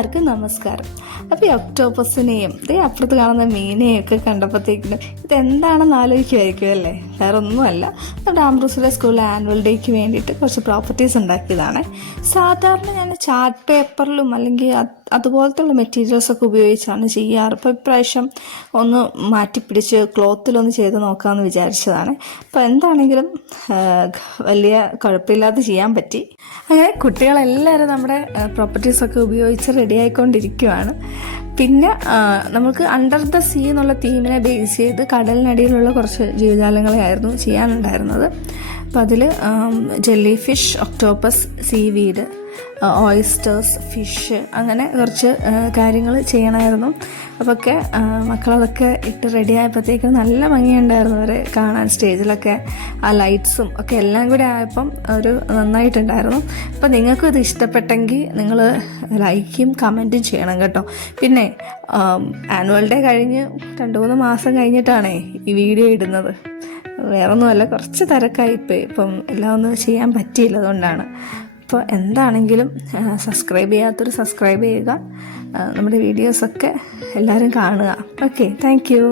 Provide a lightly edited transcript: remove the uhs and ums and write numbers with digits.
എല്ലാവർക്കും നമസ്കാരം. അപ്പോൾ ഈ ഒക്ടോപ്പസിനെയും അപ്പുറത്ത് കാണുന്ന മീനെയും ഒക്കെ കണ്ടപ്പോഴത്തേക്കിനും ഇതെന്താണെന്ന് ആലോചിക്കുമായിരിക്കും അല്ലേ? വേറെ ഒന്നുമല്ല, നമ്മുടെ ആംബ്രൂസിലെ സ്കൂളിലെ ആനുവൽ ഡേക്ക് വേണ്ടിയിട്ട് കുറച്ച് പ്രോപ്പർട്ടീസ് ഉണ്ടാക്കിയതാണ്. സാധാരണ ഞാൻ ചാർട്ട് പേപ്പറിലും അല്ലെങ്കിൽ അതുപോലത്തെ ഉള്ള മെറ്റീരിയൽസൊക്കെ ഉപയോഗിച്ചാണ് ചെയ്യാറ്. അപ്പോൾ ഇപ്രാവശ്യം ഒന്ന് മാറ്റിപ്പിടിച്ച് ക്ലോത്തിലൊന്ന് ചെയ്ത് നോക്കാമെന്ന് വിചാരിച്ചതാണ്. അപ്പോൾ എന്താണെങ്കിലും വലിയ കുഴപ്പമില്ലാതെ ചെയ്യാൻ പറ്റി. അങ്ങനെ കുട്ടികളെല്ലാവരും നമ്മുടെ പ്രോപ്പർട്ടീസൊക്കെ ഉപയോഗിച്ച് റെഡി ആയിക്കൊണ്ടിരിക്കുകയാണ്. പിന്നെ നമുക്ക് അണ്ടർ ദ സീ എന്നുള്ള തീമിനെ ബേസ് ചെയ്ത് കടലിനടിയിലുള്ള കുറച്ച് ജീവജാലങ്ങളെയായിരുന്നു ചെയ്യാനുണ്ടായിരുന്നത്. അപ്പോൾ അതിൽ jelly fish, octopus, seaweed, oysters, fish, അങ്ങനെ കുറച്ച് കാര്യങ്ങൾ ചെയ്യണമായിരുന്നു. അപ്പോഴൊക്കെ മക്കളതൊക്കെ ഇട്ട് റെഡി ആയപ്പോഴത്തേക്കും നല്ല ഭംഗിയുണ്ടായിരുന്നു അവരെ കാണാൻ. സ്റ്റേജിലൊക്കെ ആ ലൈറ്റ്സും ഒക്കെ എല്ലാം കൂടി ആയപ്പം ഒരു നന്നായിട്ടുണ്ടായിരുന്നു. അപ്പോൾ നിങ്ങൾക്കും ഇത് ഇഷ്ടപ്പെട്ടെങ്കിൽ നിങ്ങൾ ലൈക്കും കമൻറ്റും ചെയ്യണം കേട്ടോ. പിന്നെ ആനുവൽ ഡേ കഴിഞ്ഞ് 2-3 മാസം കഴിഞ്ഞിട്ടാണേ ഈ വീഡിയോ ഇടുന്നത്. വേറൊന്നുമല്ല, കുറച്ച് തിരക്കായിപ്പോയി. ഇപ്പം എല്ലാം ഒന്നും ചെയ്യാൻ പറ്റിയില്ല, അതുകൊണ്ടാണ്. അപ്പോൾ എന്താണെങ്കിലും സബ്സ്ക്രൈബ് ചെയ്യാത്തവർ സബ്സ്ക്രൈബ് ചെയ്യുക. നമ്മുടെ വീഡിയോസൊക്കെ എല്ലാവരും കാണുക. Okay, thank you.